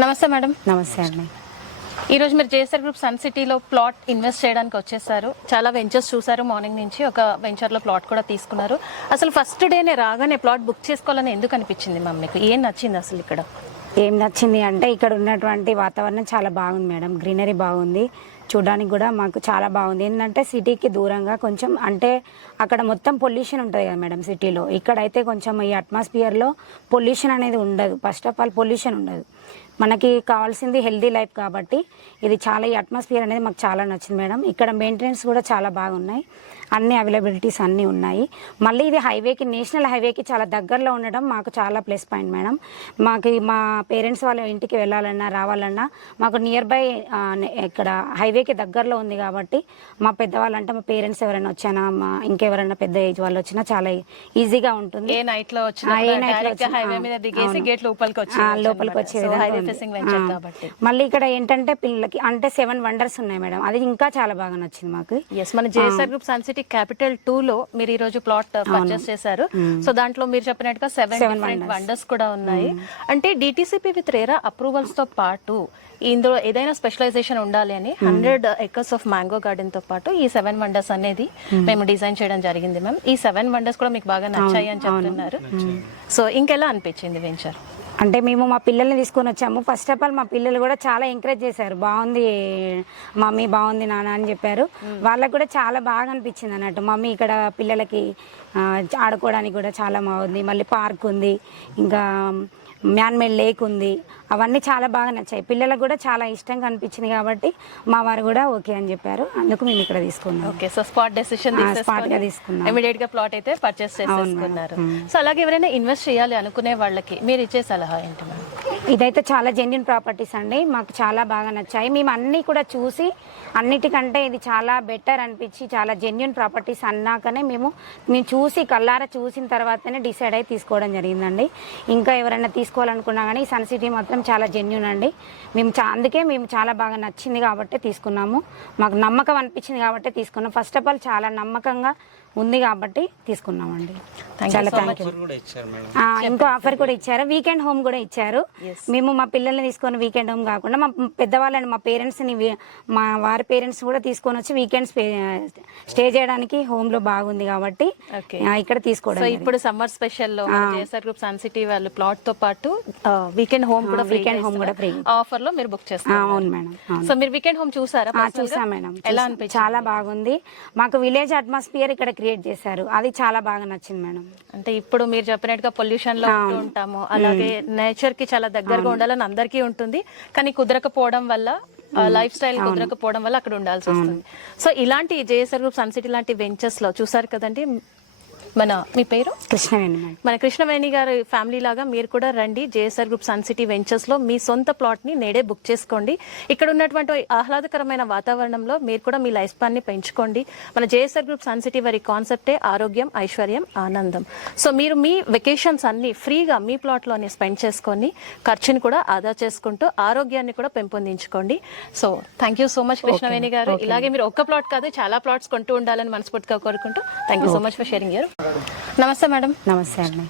నమస్తే మేడం. నమస్తే అండి. ఈరోజు మీరు జేఎస్ఆర్ గ్రూప్ సన్ సిటీలో ప్లాట్ ఇన్వెస్ట్ చేయడానికి వచ్చేసారు. చాలా వెంచర్స్ చూసారు, మార్నింగ్ నుంచి ఒక వెంచర్లో ప్లాట్ కూడా తీసుకున్నారు. అసలు ఫస్ట్ డేనే రాగానే ప్లాట్ బుక్ చేసుకోవాలని ఎందుకు అనిపించింది మ్యామ్? మీకు ఏం నచ్చింది అసలు ఇక్కడ? ఏం నచ్చింది అంటే ఇక్కడ ఉన్నటువంటి వాతావరణం చాలా బాగుంది మేడం. గ్రీనరీ బాగుంది, చూడడానికి కూడా మాకు చాలా బాగుంది. ఏంటంటే సిటీకి దూరంగా కొంచెం, అంటే అక్కడ మొత్తం పొల్యూషన్ ఉంటుంది కదా మేడం సిటీలో. ఇక్కడైతే కొంచెం ఈ అట్మాస్ఫియర్లో పొల్యూషన్ అనేది ఉండదు. ఫస్ట్ ఆఫ్ ఆల్ పొల్యూషన్ ఉండదు. మనకి కావాల్సింది హెల్దీ లైఫ్ కాబట్టి ఇది చాలా, ఈ అట్మాస్ఫియర్ అనేది మాకు చాలా నచ్చింది మేడం. ఇక్కడ మెయింటెనెన్స్ కూడా చాలా బాగున్నాయి, అన్ని అవైలబిలిటీస్ అన్నీ ఉన్నాయి. మళ్ళీ ఇది హైవేకి, నేషనల్ హైవేకి చాలా దగ్గరలో ఉండడం మాకు చాలా ప్లస్ పాయింట్ మేడం. మాకు మా పేరెంట్స్ వాళ్ళ ఇంటికి వెళ్ళాలన్నా రావాలన్నా మాకు నియర్ బై ఇక్కడ హైవేకి దగ్గరలో ఉంది కాబట్టి మా పెద్దవాళ్ళు, అంటే మా పేరెంట్స్ ఎవరైనా వచ్చినా, మా ఇంకెవరైనా పెద్ద ఏజ్ వాళ్ళు వచ్చినా చాలా ఈజీగా ఉంటుంది. ఏ నైట్ లో వచ్చినా హైవే మీద దిగేసి గేట్ లోపలికి వచ్చి మళ్ళీ ఇక్కడ ఏంటంటే పిల్లలకి అంటే 7 వండర్స్ ఉన్నాయి మేడం. అది ఇంకా చాలా బాగా నచ్చింది మాకు. మన JSR group Sun City capital 2 లో మీరు ఈ రోజు ప్లాట్ పర్చేస్ చేశారు. సో దాంట్లో మీరు చెప్పినట్టుగా 7 వండర్స్ కూడా ఉన్నాయి. అంటే డిటిసిపి విత్ రేరా అప్రూవల్స్ తో పాటు ఇందులో ఏదైనా స్పెషలైజేషన్ ఉండాలి అని 100 acres ఆఫ్ మ్యాంగో గార్డెన్ తో పాటు ఈ 7 వండర్స్ అనేది మేము డిజైన్ చేయడం జరిగింది మ్యామ్. ఈ 7 వండర్స్ కూడా మీకు బాగా నచ్చాయి అని చెప్తున్నారు. సో ఇంకెలా అనిపించింది వెంచర్? అంటే మేము మా పిల్లల్ని తీసుకొని వచ్చాము. ఫస్ట్ ఆఫ్ ఆల్ మా పిల్లలు కూడా చాలా ఎంకరేజ్ చేశారు. బాగుంది మమ్మీ, బాగుంది నాన్న అని చెప్పారు. వాళ్ళకు కూడా చాలా బాగా అనిపించింది అన్నట్టు. మమ్మీ ఇక్కడ పిల్లలకి ఆడుకోవడానికి కూడా చాలా బాగుంది. మళ్ళీ పార్క్ ఉంది, ఇంకా మ్యాన్మేడ్ లేక్ ఉంది. అవన్నీ చాలా బాగా నచ్చాయి. పిల్లలకు కూడా చాలా ఇష్టంగా అనిపించింది కాబట్టి మా వారు కూడా ఓకే అని చెప్పారు. అందుకు మేము ఇక్కడ తీసుకున్నాం. Okay, so spot decision spot గా తీసుకున్నాం. ఇమిడియట్ గా ప్లాట్ అయితే పర్చేస్ చేసుకున్నారు. సో అలాగే ఎవరైనా ఇన్వెస్ట్ చేయాలి అనుకునే వాళ్ళకి మీరు ఇచ్చే సలహా ఏంటి మేడం? ఇదైతే చాలా జెన్యూన్ ప్రాపర్టీస్ అండి. మాకు చాలా బాగా నచ్చాయి. మేము అన్నీ కూడా చూసి, అన్నిటికంటే ఇది చాలా బెటర్ అనిపించి, చాలా జెన్యూన్ ప్రాపర్టీస్ అన్నాకనే మేము చూసి, కళ్ళారా చూసిన తర్వాతనే డిసైడ్ అయ్యి తీసుకోవడం జరిగిందండి. ఇంకా ఎవరైనా తీసుకోవాలనుకున్నా కానీ ఈ సన్ సిటీ మాత్రం చాలా జెన్యూన్ అండి. మేము అందుకే మేము చాలా బాగా నచ్చింది కాబట్టి తీసుకున్నాము. మాకు నమ్మకం అనిపించింది కాబట్టి తీసుకున్నాం. ఫస్ట్ ఆఫ్ ఆల్ చాలా నమ్మకంగా ఉంది కాబట్టి తీసుకున్నామండి. చాలా థ్యాంక్ యూ. ఇంకో ఆఫర్ కూడా ఇచ్చారు, వీకెండ్ హోమ్ కూడా ఇచ్చారు. మేము మా పిల్లల్ని తీసుకొని వీకెండ్ హోమ్ కాకుండా మా పెద్దవాళ్ళని, మా పేరెంట్స్ని, మా వారి పేరెంట్స్ కూడా తీసుకొని వచ్చి వీకెండ్స్ స్టే చేయడానికి హోమ్ లో బాగుంది కాబట్టి ఇక్కడ తీసుకోవడం. ఇప్పుడు సమ్మర్ స్పెషల్ లో జేఎస్ఆర్ గ్రూప్ సన్ సిటీ వాళ్ళు ప్లాట్ తో పాటు వీకెండ్ హోమ్ కూడా ఫ్రీ ఆఫర్ లో మీరు బుక్ చేస్తారు. అవును మేడం. సో మీరు వీకెండ్ హోమ్ చూసారా? చూసా మేడం. ఎలా అనిపించింది? చాలా బాగుంది. మాకు విలేజ్ అట్మాస్ఫియర్ ఇక్కడ క్రియేట్ చేశారు, అది చాలా బాగా నచ్చింది మేడం. అంటే ఇప్పుడు మీరు చెప్పినట్టుగా పొల్యూషన్ లో ఉంటాము, అలాగే నేచర్ కి చాలా దగ్గరగా ఉండాలని అందరికీ ఉంటుంది. కానీ కుదరకపోవడం వల్ల, లైఫ్ స్టైల్ కుదరకపోవడం వల్ల అక్కడ ఉండాల్సి వస్తుంది. సో ఇలాంటి జేఎస్ఆర్ గ్రూప్ సన్ సిటీ లాంటి వెంచర్స్ లో చూసారు కదండి. మీ పేరు? కృష్ణవేణి. మన కృష్ణవేణి గారి ఫ్యామిలీ లాగా మీరు కూడా రండి. JSR group Sun City ventures లో మీ సొంత ప్లాట్ ని నేడే బుక్ చేసుకోండి. ఇక్కడ ఉన్నటువంటి ఆహ్లాదకరమైన వాతావరణంలో మీరు కూడా మీ లైఫ్ స్పాన్ ని పెంచుకోండి. మన జేఎస్ఆర్ గ్రూప్ సన్ సిటీ వారి కాన్సెప్టే ఆరోగ్యం, ఐశ్వర్యం, ఆనందం. సో మీరు మీ వెకేషన్స్ అన్ని ఫ్రీగా మీ ప్లాట్ లోనే స్పెండ్ చేసుకొని ఖర్చుని కూడా ఆదా చేసుకుంటూ ఆరోగ్యాన్ని కూడా పెంపొందించుకోండి. So thank you so much Krishnaveni గారు. ఇలాగే మీరు ఒక్క ప్లాట్ కాదు, చాలా ప్లాట్స్ కొంటూ ఉండాలని మనస్ఫూర్తిగా కోరుకుంటూ thank you so much for sharing your. నమస్తే మేడం. నమస్తే అండి.